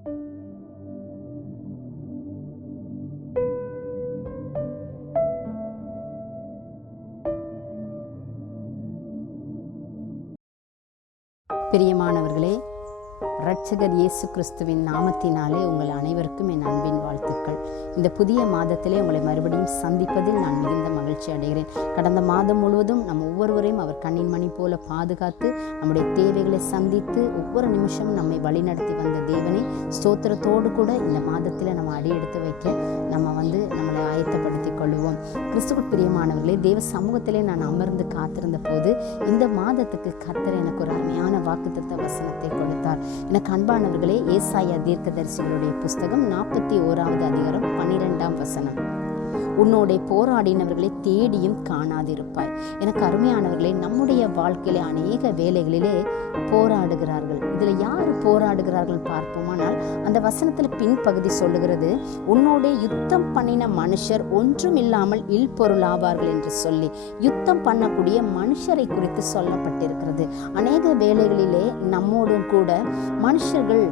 பிரியமானவர்களே, இரட்சகர் இயேசு கிறிஸ்துவின் நாமத்தினாலே உங்கள் அனைவருக்கும் என் அன்பின் வாழ்த்துக்கள். இந்த புதிய மாதத்திலே உங்களை மறுபடியும் சந்திப்பதில் நான் மிகுந்த மகிழ்ச்சி அடைகிறேன். கடந்த மாதம் முழுவதும் நம்ம ஒவ்வொருவரையும் அவர் கண்ணின் மணி போல பாதுகாத்து நம்முடைய தேவைகளை சந்தித்து ஒவ்வொரு நிமிஷமும் நம்மை வழிநடத்தி வந்த தேவனை ஸ்தோத்திரத்தோடு கூட இந்த மாதத்தில் நம்ம அடியெடுத்து வைக்க நம்மளை ஆயத்தப்படுத்திக் கொள்வோம். கிறிஸ்துவுக்குள் பிரியமானவர்களே, தேவ சமூகத்திலே நான் அமர்ந்து காத்திருந்த போது இந்த மாதத்துக்கு கர்த்தர் எனக்கு ஒரு அருமையான வாக்குத்தத்த வசனத்தை கொடுத்தார். எனக்கு அன்பானவர்களே, ஏசாயா தீர்க்கதரிசிகளுடைய புஸ்தகம் 41வது அதிகாரம் 12ஆம் வசனம். உன்னோட போராடினவர்களை தேடியும் காணாதிருப்பாய். எனக்கு அருமையானவர்களே, நம்முடைய வாழ்க்கையிலே அநேக வேலைகளிலே போராடுகிறார்கள். இதுல யாரு போராடுகிறார்கள் பார்ப்போமானால், அந்த வசனத்துல பின்பகுதி சொல்லுகிறது, உன்னோட யுத்தம் பண்ணின மனுஷர் ஒன்றும் இல்லாமல் இல்பொருளாவார்கள் என்று சொல்லி யுத்தம் பண்ணக்கூடிய மனுஷரை குறித்து சொல்லப்பட்டிருக்கிறது. அநேக வேலைகளிலே நம்மோடும் கூட மனுஷர்கள்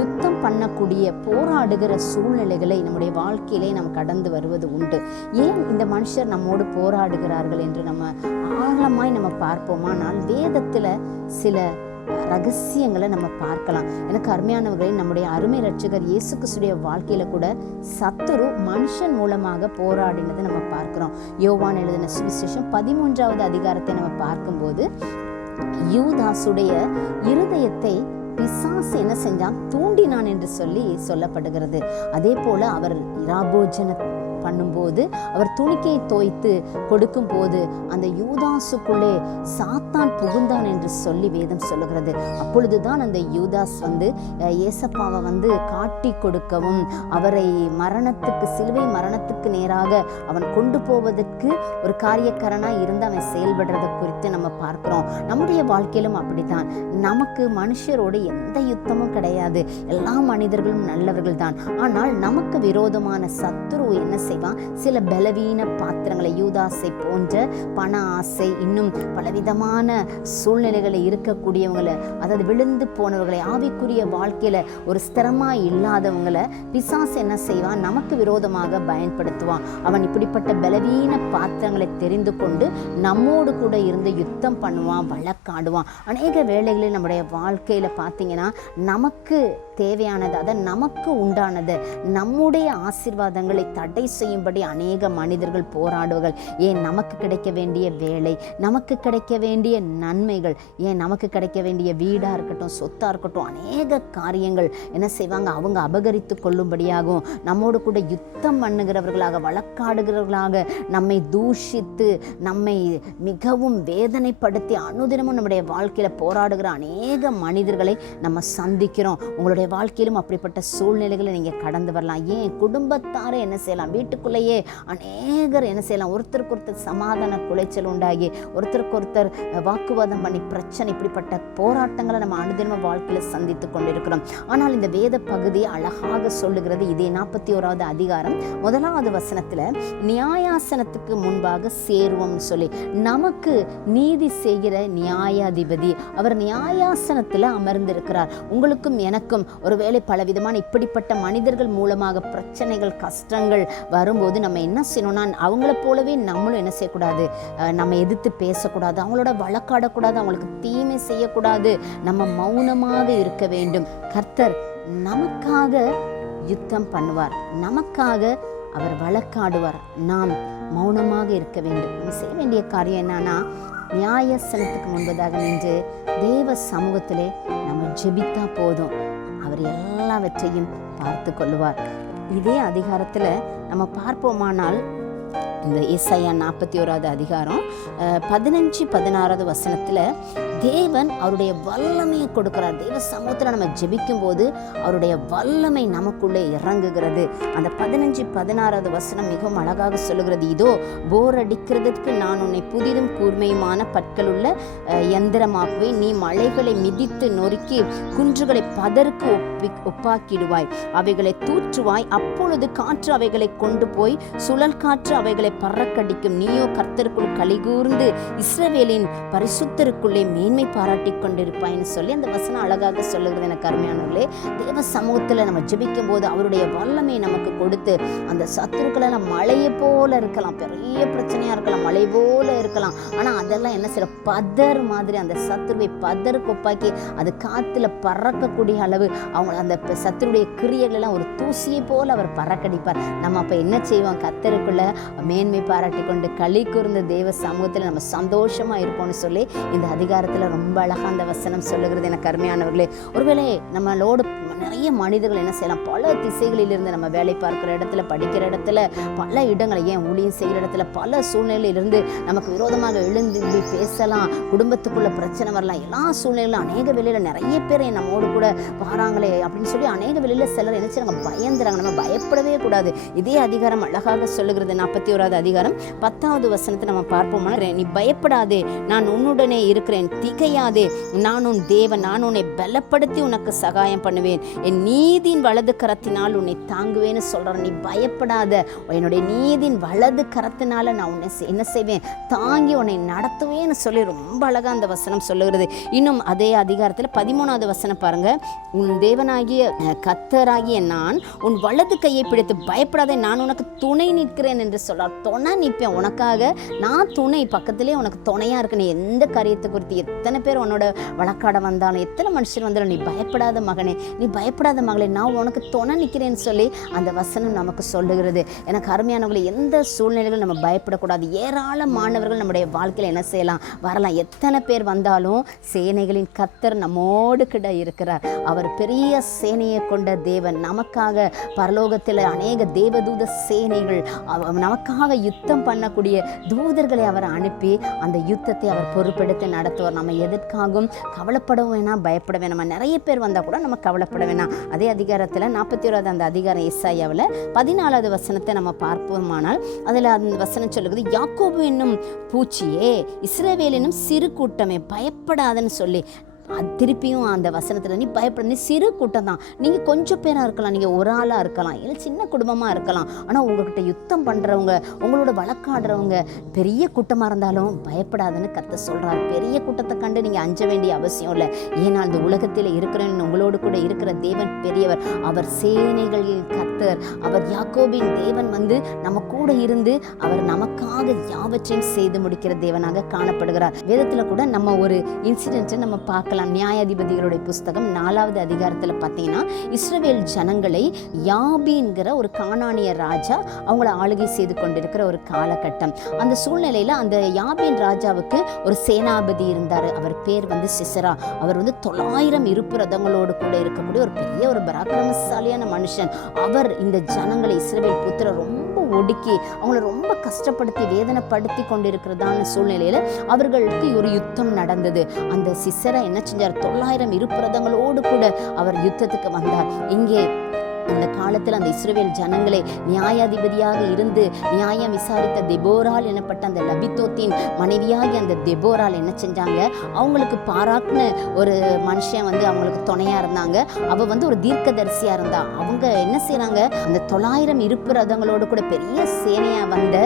யுத்தம் பண்ணக்கூடிய போராடுகிற சூழ்நிலைகளை நம்முடைய வாழ்க்கையிலே நாம் கடந்து வருவது உண்டு. ஏன் இந்த மனுஷர் நம்மோடு போராடுகிறார்கள் என்று நம்ம ஆழமாய் நம்ம பார்ப்போமானால், வேதத்துல சில ரகசியங்களை நம்ம பார்க்கலாம். எனக்கு அருமையானவர்களே, நம்முடைய அருமை இரட்சகர் இயேசு கிறிஸ்துடைய வாழ்க்கையில கூட சத்துரு மனுஷன் மூலமாக போராடினதை நம்ம பார்க்கிறோம். யோவான் எழுதின சுவிசேஷம் 13வது அதிகாரத்தை நம்ம பார்க்கும்போது, யூதாசுடைய இருதயத்தை பிசாசு என்ன செஞ்சான், தூண்டினான் என்று சொல்லப்படுகிறது. அதே போல அவர் இராபோஜன பண்ணும்போது, அவர் துணிக்கையை தோய்த்து கொடுக்கும் போது அந்த யூதாசுக்குள்ளே சாத்தான் புகுந்தான் என்று சொல்லி வேதம் சொல்லுகிறது. அப்பொழுதுதான் அந்த யூதாஸ் ஏசப்பாவை காட்டி கொடுக்கவும், அவரை மரணத்துக்கு, சிலுவை மரணத்துக்கு நேராக அவன் கொண்டு போவதற்கு ஒரு காரியக்காரனாய் இருந்து அவன் செயல்படுறதை குறித்து நம்ம பார்க்கிறோம். நம்முடைய வாழ்க்கையிலும் அப்படித்தான். நமக்கு மனுஷரோடு எந்த யுத்தமும் கிடையாது. எல்லா மனிதர்களும் நல்லவர்கள் தான். ஆனால் நமக்கு விரோதமான சத்துரு என்ன செய்வான், சில பலவீன பாத்திரங்களை, யூதாசை போன்ற பண ஆசை, இன்னும் பலவிதமான சூழ்நிலைகளை இருக்கக்கூடியவங்களை, அதாவது விழுந்து போனவர்களை, ஆவிக்குரிய வாழ்க்கையில ஒரு ஸ்திரமா இல்லாதவங்களை பிசாசு என்ன செய்வான், நமக்கு விரோதமாக பயன்படுத்துவான். அவன் இப்படிப்பட்ட பலவீன பாத்திரங்களை தெரிந்து கொண்டு நம்மோடு கூட இருந்து யுத்தம் பண்ணுவான், வழக்காடுவான். அநேக வேளைகளில் நம்முடைய வாழ்க்கையில பார்த்தீங்கன்னா, நமக்கு தேவையானது, அதை நமக்கு உண்டானது, நம்முடைய ஆசீர்வாதங்களை தடை செய்யும்படி அநேக மனிதர்கள் போராடுவார்கள். ஏன் நமக்கு கிடைக்க வேண்டிய வேலை, நமக்கு கிடைக்க வேண்டிய நன்மைகள், ஏன் நமக்கு கிடைக்க வேண்டிய வீடா இருக்கட்டும், சொத்தா இருக்கட்டும், அநேக காரியங்கள் என்ன செய்வாங்க, அவங்க அபகரித்து கொள்ளும்படியாகும். நம்மோடு கூட யுத்தம் பண்ணுகிறவர்களாக, வழக்காடுகிறவர்களாக, நம்மை தூஷித்து நம்மை மிகவும் வேதனைப்படுத்தி அனுதினமும் நம்முடைய வாழ்க்கையில போராடுகிற அநேக மனிதர்களை நம்ம சந்திக்கிறோம். உங்களுடைய வாழ்க்கையிலும் அப்படிப்பட்ட சூழ்நிலைகளை நீங்க கடந்து வரலாம். ஏன் குடும்பத்தாரை என்ன செய்யலாம், வீட்டுக்குள்ளேயே அநேகர் என்ன செய்யலாம், ஒருத்தருக்கு ஒருத்தர் சமாதான குலைச்சல் உண்டாகி, ஒருத்தருக்கு ஒருத்தர் வாக்குவாதம் பண்ணி பிரச்சனை, இப்படிப்பட்ட போராட்டங்களை நம்ம அனுதின வாழ்க்கையில சந்தித்து கொண்டிருக்கிறோம். ஆனால் இந்த வேத பகுதியை அழகாக சொல்லுகிறது. இதே 41வது அதிகாரம் 1வது வசனத்துல, நியாயாசனத்துக்கு முன்பாக சேருவோம் சொல்லி, நமக்கு நீதி செய்கிற நியாயாதிபதி அவர் நியாயாசனத்துல அமர்ந்திருக்கிறார். உங்களுக்கும் எனக்கும் ஒருவேளை பலவிதமான இப்படிப்பட்ட மனிதர்கள் மூலமாக பிரச்சனைகள், கஷ்டங்கள் வரும்போது நம்ம என்ன செய்யணும்னா, அவங்கள போலவே நம்மளும் என்ன செய்யக்கூடாது, நம்ம எதிர்த்து பேசக்கூடாது, அவங்களோட வழக்காடக்கூடாது, அவங்களுக்கு தீமை செய்யக்கூடாது, நம்ம மௌனமாக இருக்க வேண்டும். கர்த்தர் நமக்காக யுத்தம் பண்ணுவார், நமக்காக அவர் வழக்காடுவார், நாம் மௌனமாக இருக்க வேண்டும். நம்ம செய்ய வேண்டிய காரியம் என்னன்னா, நியாயாசனத்துக்கு முன்பதாக நின்று தேவ சமூகத்திலே நம்ம ஜெபித்தா போதும், அவர் எல்லாவற்றையும் பார்த்து கொள்ளுவார். இதே அதிகாரத்தில் நம்ம பார்ப்போமானால், இந்த ஏசாயா 41வது அதிகாரம் 15-16வது வசனத்தில் தேவன் அவருடைய வல்லமையை கொடுக்கிறார். தேவ சமூகத்தில் நம்ம ஜெபிக்கும் போது அவருடைய வல்லமை நமக்குள்ளே இறங்குகிறது. அந்த 15-16வது வசனம் மிகவும் அழகாக சொல்லுகிறது. இதோ போர் அடிக்கிறதுக்கு நான் உன்னை புதிதும் கூர்மையுமான பற்கள் உள்ள யந்திரமாக்குவேன். நீ மலைகளை மிதித்து நொறுக்கி குன்றுகளை பதருக்கு ஒப்பாக்கிடுவாய், அவைகளை தூற்றுவாய். அப்பொழுது காற்று அவைகளை கொண்டு போய் சுழல் காற்று அவைகளை பறக்கடிக்கும். நீயோ கர்த்தருக்குள் கலிகூர்ந்து இஸ்ரவேலின் பரிசுத்தருக்குள்ளே மேன்மை மேன்மை பாராட்டி கொண்டிருப்பாயின்னு சொல்லி அந்த வசனம் அழகாக சொல்லுகிறது. எனக்கு அருமையானவர்களே, தேவ சமூகத்தில் நம்ம ஜெபிக்கும் போது அவருடைய வல்லமை நமக்கு கொடுத்து அந்த சத்துருக்களெல்லாம் மழையை போல இருக்கலாம், பெரிய பிரச்சனையாக இருக்கலாம், மழை போல இருக்கலாம். ஆனால் அதெல்லாம் என்ன செய்யற பதர் மாதிரி அந்த சத்துருவை பதர் கொப்பாக்கி அது காற்றுல பறக்கக்கூடிய அளவு அவங்க அந்த சத்துருடைய கிரியைகள் எல்லாம் ஒரு தூசியை போல் அவர் பறக்கடிப்பார். நம்ம அப்போ என்ன செய்வோம்? கர்த்தருக்குள்ள மேன்மை பாராட்டி கொண்டு களி கூர்ந்த தேவ சமூகத்தில் நம்ம சந்தோஷமாக இருப்போம்னு சொல்லி இந்த அதிகாரத்தில் ரொம்ப அழகாக அந்த வசனம் சொல்லுகிறது. எனக்கு அருமையானவர்களே, ஒருவேளை நம்மளோடு நிறைய மனிதர்கள் என்ன செய்யலாம், பல திசைகளிலிருந்து நம்ம வேலை பார்க்குற இடத்துல, படிக்கிற இடத்துல, பல இடங்களை, ஏன் ஊழியம் செய்கிற இடத்துல, பல சூழ்நிலையிலிருந்து நமக்கு விரோதமாக எழுந்து பேசலாம், குடும்பத்துக்குள்ள பிரச்சனை வரலாம். எல்லா சூழ்நிலையிலும் அநேக வேலையில் நிறைய பேர் நம்மோடு கூட பாராங்களே அப்படின்னு சொல்லி அநேக வேலையில் சிலர் என்ன செய்றாங்க, பயந்துறாங்க. நம்ம பயப்படவே கூடாது. இதே அதிகாரம் அழகாக சொல்லுகிறது. 41வது அதிகாரம் 10வது வசனத்தை நம்ம பார்ப்போம்னா, நீ பயப்படாதே, நான் உன்னுடனே இருக்கிறேன், திகையாதே, நான் உன் தேவன், நான் உன்னை பலப்படுத்தி உனக்கு சகாயம் பண்ணுவேன், என் நீதியின் வலது கரத்தினால் உன்னை தாங்குவேன்னு சொல்கிறேன். நீ பயப்படாத, என்னுடைய நீதியின் வலது கரத்தினால நான் உன்னை என்ன செய்வேன், தாங்கி உன்னை நடத்துவேன்னு சொல்லி ரொம்ப அழகாக அந்த வசனம் சொல்லுகிறது. இன்னும் அதே அதிகாரத்தில் 13வது வசனம் பாருங்க, உன் தேவனாகிய கர்த்தராகிய நான் உன் வலது கையை பிடித்து பயப்படாத, நான் உனக்கு துணை நிற்கிறேன் என்று சொல்றார். துணை நிற்பேன் உனக்காக, நான் துணை, பக்கத்திலே உனக்கு துணையாக இருக்கு. நீ எந்த காரியத்தை குறித்து எத்தனை பேர் உன்னோட வழக்காட வந்தாலும், எத்தனை மனுஷர் வந்தாலும், நீ பயப்படாத மகனே, நீ பயப்படாத மகளே, நான் உனக்கு துணை நிற்கிறேன்னு சொல்லி அந்த வசனம் நமக்கு சொல்லுகிறது. எனக்கு அருமையானவங்களை, எந்த சூழ்நிலைகள் நம்ம பயப்படக்கூடாது. ஏராளமானவர்கள் நம்முடைய வாழ்க்கையில் என்ன செய்யலாம், வரலாம். எத்தனை பேர் வந்தாலும் சேனைகளின் கர்த்தர் நம்மோடு கிட்ட இருக்கிறார். அவர் பெரிய சேனையை கொண்ட தேவன். நமக்காக பரலோகத்தில் அநேக தேவதூத சேனைகள், நமக்காக யுத்தம் பண்ணக்கூடிய தூதர்களை அவர் அனுப்பி அந்த யுத்தத்தை அவர் பொறுப்பெடுத்து நடத்துவார். நம்ம எதற்காகவும் கவலைப்பட வேணாம், பயப்பட வேணாம். நிறைய பேர் வந்தால் கூட நம்ம கவலைப்பட வேணாம். அதே அதிகாரத்தில் 41வது அந்த அதிகாரம் ஏசாயாவில் 14வது வசனத்தை நம்ம பார்ப்போமானால் அதில் அந்த வசனம் சொல்லுகிறது, யாக்கோபு என்னும் பூச்சியே, இஸ்ரவேல் என்னும் சிறு கூட்டமே, பயப்படாதன்னு சொல்லி திருப்பியும் அந்த வசனத்தில், நீ பயப்பட, நீ சிறு கூட்டம் தான், நீங்கள் கொஞ்சம் பேராக இருக்கலாம், நீங்கள் ஒரு ஆளாக இருக்கலாம், இல்லை சின்ன குடும்பமாக இருக்கலாம், ஆனால் உங்கள்கிட்ட யுத்தம் பண்ணுறவங்க, உங்களோட வழக்காடுறவங்க பெரிய கூட்டமாக இருந்தாலும் பயப்படாதுன்னு கர்த்தர் சொல்கிறார். பெரிய கூட்டத்தை கண்டு நீங்கள் அஞ்ச வேண்டிய அவசியம் இல்லை. ஏன்னா அந்த உலகத்தில் இருக்கிறேன்னு உங்களோடு கூட இருக்கிற தேவன் பெரியவர். அவர் சேனைகளின் கர்த்தர், அவர் யாக்கோபின் தேவன். நம்ம கூட இருந்து அவர் நமக்காக யாவற்றையும் செய்து முடிக்கிற தேவனாக காணப்படுகிறார். வேதத்தில் கூட நம்ம ஒரு இன்சிடென்ட்டை நம்ம பார்க்கலாம். நியாயாதிபதிகளுடைய புஸ்தகம் 4வது அதிகாரத்தில் பார்த்தீங்கன்னா, இஸ்ரவேல் ஜனங்களை யாபீன்கிற ஒரு கானானிய ராஜா அவங்கள ஆளுகை செய்து கொண்டிருக்கிற ஒரு காலகட்டம். அந்த சூழ்நிலையில் அந்த யாபீன் ராஜாவுக்கு ஒரு சேனாபதி இருந்தார். அவர் பேர் சிசரா. அவர் 900 இருப்பு ரதங்களோடு கூட இருக்கக்கூடிய ஒரு பெரிய ஒரு பராக்கிரமசாலியான மனுஷன். அவர் இந்த ஜனங்களை, இஸ்ரவேல் புத்திரர் ரொம்ப ஒடுக்கி அவங்கள ரொம்ப கஷ்டப்படுத்தி வேதனைப்படுத்தி கொண்டிருக்கிறதான சூழ்நிலையில் அவர்களுக்கு ஒரு யுத்தம் நடந்தது. அந்த சிசரா என்ன செஞ்சார், 900 இருப்பு ரதங்களோடு கூட அவர் யுத்தத்துக்கு வந்தார். இங்கே அந்த காலத்தில் அந்த இஸ்ரவேல் ஜனங்களை நியாயாதிபதியாக இருந்து நியாயம் விசாரித்த தெபோரால் எனப்பட்ட அந்த லபித்தோத்தின் மனைவியாகி அந்த தெபோரால் என்ன செஞ்சாங்க, அவங்களுக்கு பாராக்னு ஒரு மனுஷன் அவங்களுக்கு துணையாக இருந்தாங்க. அவள் ஒரு தீர்க்கதரிசியாக இருந்தா. அவங்க என்ன செய்கிறாங்க, அந்த 900 இருப்பு ரதங்களோடு கூட பெரிய சேனையாக வந்த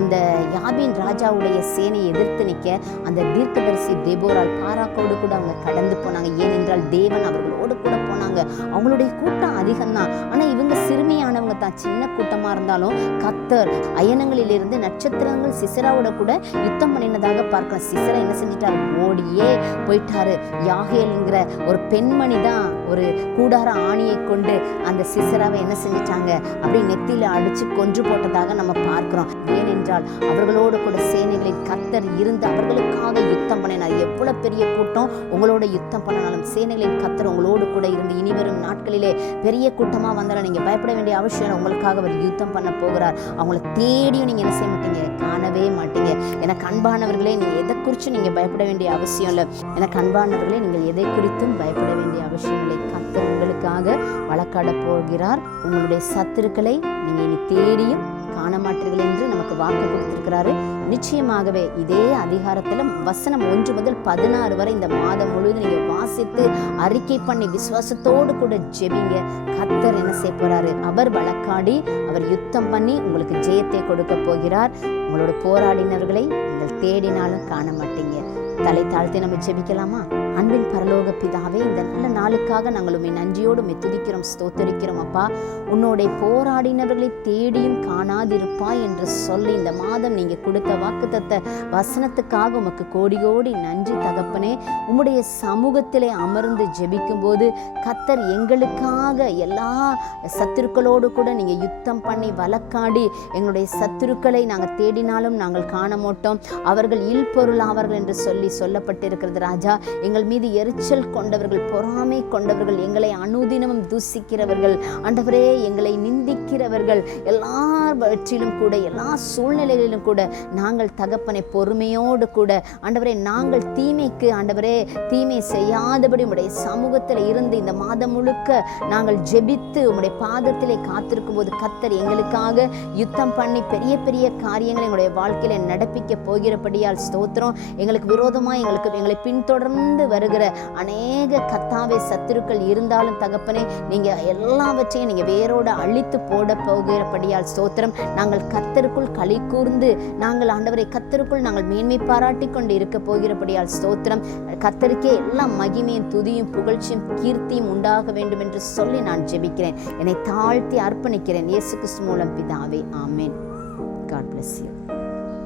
அந்த யாபீன் ராஜாவுடைய சேனையை எதிர்த்து நிற்க அந்த தீர்க்கதரிசி தெபோரால் பாராக்கோடு கூட அவங்க கடந்து போனாங்க. ஏனென்றால் தேவன் அவர்களோடு கூட போனாங்க. அவங்களுடைய கூட்டம் அதிகம்தான், ஆனால் இவங்க சிறுமியானவங்க தான். சின்ன கூட்டமாக இருந்தாலும் கர்த்தர் அயனங்களிலிருந்து நட்சத்திரங்கள் சிசராவோட கூட யுத்தம் பண்ணினதாக பார்க்கலாம். சிசரா என்ன செஞ்சிட்டாரு, ஓடியே போயிட்டாரு. யாகேல்ங்கிற ஒரு பெண்மணி தான் ஒரு கூடார ஆணியை கொண்டு அந்த சிசராவை என்ன செஞ்சிட்டாங்க, அப்படி நெத்தியில் அடித்து கொன்று போட்டதாக நம்ம பார்க்கிறோம். ஏனென்றால் அவர்களோடு கூட சேனைகளின் கர்த்தர் இருந்து அவர்களுக்காக யுத்தம் பண்ணினார். எவ்வளவு பெரிய கூட்டம் உங்களோட யுத்தம் பண்ணாலும் சேனைகளின் கர்த்தர் உங்களோடு கூட இருந்து இனிவரும் நாட்களிலே பெரிய கூட்டமாக வந்தாலும் நீங்கள் பயப்பட வேண்டிய அவசியம். உங்களுக்காக அவர் யுத்தம் பண்ண போகிறார். அவங்கள தேடியும் நீங்கள் என்ன செய்ய மாட்டீங்க, காணவே மாட்டீங்க. எனக்கு அன்பானவர்களே, நீங்கள் எதை குறித்தும் நீங்கள் பயப்பட வேண்டிய அவசியம் இல்லை. எனக்கு அன்பானவர்களே, நீங்கள் எதை குறித்தும் பயப்பட வேண்டிய அவசியம் இல்லை. கர்த்தர் உங்களுக்காக வழக்காட போகிறார். உங்களுடைய சத்துருக்களை நீங்கள் இனி தேடியும் காண மாட்டீர்கள் என்று நமக்கு வாக்கு கொடுத்திருக்கிறாரு. நிச்சயமாகவே இதே அதிகாரத்தில் வசனம் 1 முதல் 16 வரை இந்த மாதம் முழுவதும் நீங்க வாசித்து அறிக்கை பண்ணி விசுவாசத்தோடு கூட ஜெபிங்க. கர்த்தர் என்ன செய்ய போறாரு, அவர் வழக்காடி அவர் யுத்தம் பண்ணி உங்களுக்கு ஜெயத்தை கொடுக்க போகிறார். உங்களோட போராடினர்களை நீங்கள் தேடினாலும் காண மாட்டீங்க. தலை தாழ்த்தி நம்ம ஜெபிக்கலாமா? அன்பின் பரலோக பிதாவே, இந்த நல்ல நாளுக்காக நாங்கள் உம்மை நன்றியோடு துதிக்கிறோம், ஸ்தோத்தரிக்கிறோம். அப்பா, உன்னோட போராடினவர்களை தேடியும் காணாதிருப்பாய் என்று சொல்லி இந்த மாதம் நீங்க கொடுத்த வாக்குத்தத்த வசனத்துக்காக உமக்கு கோடி கோடி நன்றி தகப்பனே. உம்முடைய சமூகத்திலே அமர்ந்து ஜெபிக்கும் போது கர்த்தர் எங்களுக்காக எல்லா சத்துருக்களோடு கூட நீங்க யுத்தம் பண்ணி வழக்காடி எங்களுடைய சத்துருக்களை நாங்கள் தேடினாலும் நாங்கள் காண மாட்டோம், அவர்கள் இல்பொருளாவார்கள் என்று சொல்லப்பட்டிருக்கிறது ராஜா. எங்கள் மீது எரிச்சல் கொண்டவர்கள், பொறாமை கொண்டவர்கள், எங்களை அனுதினமும் தூசிக்கிறவர்கள், ஆண்டவரே எங்களை நிந்திக்கிறவர்கள், எல்லாவற்றிலும் கூட எல்லா சூழ்நிலைகளிலும் கூட நாங்கள் தகப்பனை பொறுமையோடு கூட ஆண்டவரே நாங்கள் தீமைக்கு ஆண்டவரே தீமை செய்யாதபடி உம்முடைய சமூகத்தில் இருந்து இந்த மாதம் முழுக்க நாங்கள் ஜெபித்து உம்முடைய பாதத்திலே காத்திருக்கும் போது கர்த்தர் எங்களுக்காக யுத்தம் பண்ணி பெரிய பெரிய காரியங்களை எங்களுடைய வாழ்க்கையில நடப்பிக்க போகிறபடியால் ஸ்தோத்திரம். எங்களுக்கு விரோதமாக எங்களை பின்தொடர்ந்து வருகிற அநேக கர்த்தாவே சத்துருக்கள் இருந்தாலும் தகப்பனே நீங்க எல்லாவற்றையும் நீங்க வேரோட அழித்து போட போகிறபடியால் ஸ்தோத்திரம். நாங்கள் கர்த்தருக்குள் களி கூர்ந்து நாங்கள் ஆண்டவரை கர்த்தருக்குள் நாங்கள் மேன்மை பாராட்டி கொண்டு இருக்க போகிறபடியால் ஸ்தோத்திரம். கர்த்தருக்கே எல்லா மகிமையும் துதியும் புகழ்ச்சியும் கீர்த்தியும் உண்டாக வேண்டும் என்று சொல்லி நான் ஜெபிக்கிறேன். என்னை தாழ்த்தி அர்ப்பணிக்கிறேன் இயேசு கிறிஸ்து மூலம் பிதாவே, ஆமென். God bless you.